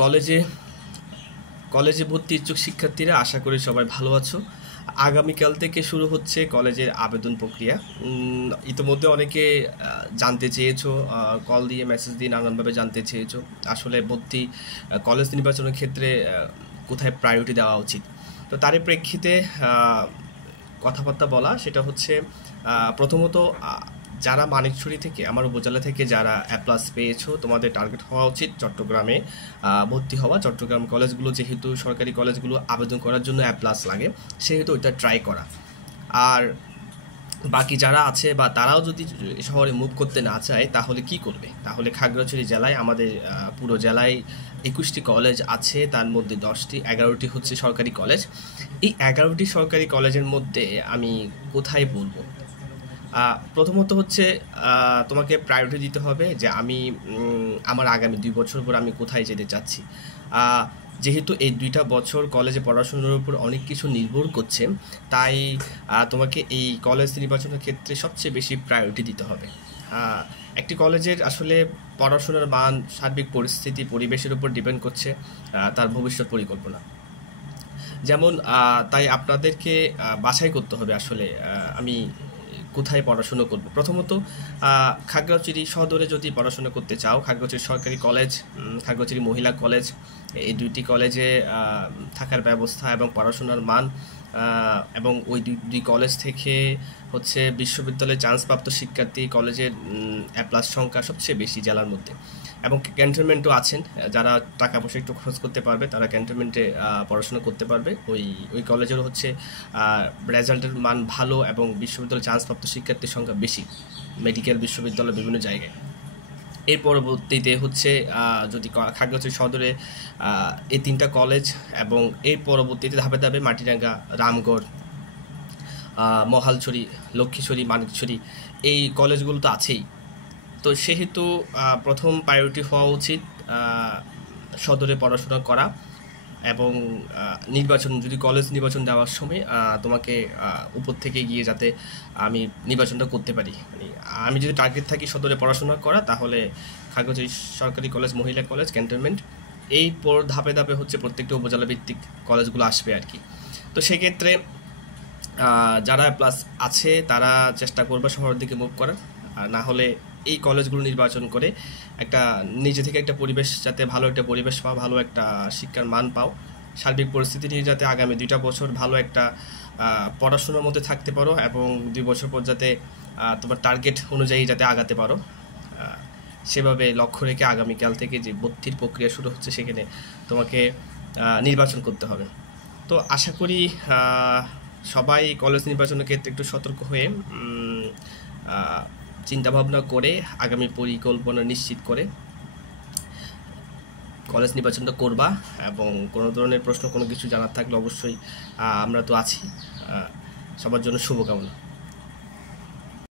কলেজে কলেজে ভর্তি ইচ্ছুক শিক্ষার্থীরা, আশা করি সবাই ভালো আছো। আগামীকাল থেকে শুরু হচ্ছে কলেজের আবেদন প্রক্রিয়া। ইতোমধ্যে অনেকে জানতে চেয়েছো, কল দিয়ে মেসেজ দিয়ে নানানভাবে জানতে চেয়েছো আসলে ভর্তি কলেজ নির্বাচনের ক্ষেত্রে কোথায় প্রায়োরিটি দেওয়া উচিত। তো তারই প্রেক্ষিতে কথাবার্তা বলা, সেটা হচ্ছে প্রথমত যারা মানিকছড়ি থেকে, আমার উপজেলা থেকে যারা অ্যাপ্লাস পেয়েছো, তোমাদের টার্গেট হওয়া উচিত চট্টগ্রামে ভর্তি হওয়া। চট্টগ্রাম কলেজগুলো যেহেতু সরকারি কলেজগুলো আবেদন করার জন্য অ্যাপ্লাস লাগে, সেহেতু ওইটা ট্রাই করা। আর বাকি যারা আছে বা তারাও যদি শহরে মুভ করতে না চায়, তাহলে কি করবে? তাহলে খাগড়াছড়ি জেলায় আমাদের পুরো জেলায় 21টি কলেজ আছে, তার মধ্যে 11টি হচ্ছে সরকারি কলেজ। এই 11টি সরকারি কলেজের মধ্যে আমি কোথায় বলবো? প্রথমত হচ্ছে তোমাকে প্রায়োরিটি দিতে হবে যে আমি আমার আগামী 2 বছর পর আমি কোথায় যেতে চাচ্ছি। যেহেতু এই 2টা বছর কলেজে পড়াশোনার উপর অনেক কিছু নির্ভর করছে, তাই তোমাকে এই কলেজ নির্বাচনের ক্ষেত্রে সবচেয়ে বেশি প্রায়োরিটি দিতে হবে। একটি কলেজের আসলে পড়াশোনার মান, সার্বিক পরিস্থিতি, পরিবেশের উপর ডিপেন্ড করছে তার ভবিষ্যৎ পরিকল্পনা। যেমন তাই আপনাদেরকে বাছাই করতে হবে আসলে আমি কোথায় পড়াশুনো করব। প্রথমত খাগড়াছড়ি সদরে যদি পড়াশোনা করতে চাও, খাগড়াছড়ি সরকারি কলেজ, খাগড়াছড়ি মহিলা কলেজ, এই 2টি কলেজে থাকার ব্যবস্থা এবং পড়াশোনার মান, এবং ওই দুই কলেজ থেকে হচ্ছে বিশ্ববিদ্যালয়ে চান্সপ্রাপ্ত শিক্ষার্থী কলেজের অ্যাপ্লাস সংখ্যা সবচেয়ে বেশি জেলার মধ্যে। এবং ক্যান্টনমেন্টও আছেন, যারা টাকা পয়সা একটু খরচ করতে পারবে তারা ক্যান্টনমেন্টে পড়াশোনা করতে পারবে। ওই কলেজেরও হচ্ছে রেজাল্টের মান ভালো এবং বিশ্ববিদ্যালয়ে চান্সপ্রাপ্ত শিক্ষার্থীর সংখ্যা বেশি, মেডিকেল বিশ্ববিদ্যালয় বিভিন্ন জায়গায়। এর পরবর্তীতে হচ্ছে যদি খাগড়াছড়ি সদরে এই 3টা কলেজ, এবং এর পরবর্তীতে ধাপে ধাপে মাটিরাঙ্গা, রামগড়, মহালছড়ি, লক্ষ্মীছড়ি, মানিকছড়ি, এই কলেজগুলো তো আছেই। তো সেহেতু প্রথম প্রায়োরিটি হওয়া উচিত সদরে পড়াশোনা করা। এবং যদি কলেজ নির্বাচন দেওয়ার সময় তোমাকে উপর থেকে গিয়ে যাতে আমি নির্বাচনটা করতে পারি, মানে আমি যদি টার্গেট থাকি সদরে পড়াশোনা করা, তাহলে খাগড়াছড়ি সরকারি কলেজ, মহিলা কলেজ, ক্যান্টনমেন্ট, এই পর ধাপে ধাপে হচ্ছে প্রত্যেকটা উপজেলা ভিত্তিক কলেজগুলো আসবে আর কি। তো সেক্ষেত্রে যারা প্লাস আছে তারা চেষ্টা করবে শহরের দিকে মুভ করার, আর না হলে এই কলেজগুলো নির্বাচন করে একটা নিজে থেকে একটা পরিবেশ, যাতে ভালো একটা পরিবেশ পাও, ভালো একটা শিক্ষার মান পাও, সার্বিক পরিস্থিতি নিয়ে যাতে আগামী 2টা বছর ভালো একটা পড়াশোনার মধ্যে থাকতে পারো, এবং 2 বছর পর যাতে তোমার টার্গেট অনুযায়ী যাতে আগাতে পারো, সেভাবে লক্ষ্য রেখে আগামীকাল থেকে যে ভর্তির প্রক্রিয়া শুরু হচ্ছে সেখানে তোমাকে নির্বাচন করতে হবে। তো আশা করি সবাই কলেজ নির্বাচনের ক্ষেত্রে একটু সতর্ক হয়ে চিন্তাভাবনা করে আগামী পরিকল্পনা নিশ্চিত করে কলেজ নির্বাচনটা করবা। এবং কোনো ধরনের প্রশ্ন, কোনো কিছু জানার থাকলে অবশ্যই আমরা তো আছি। সবার জন্য শুভকামনা।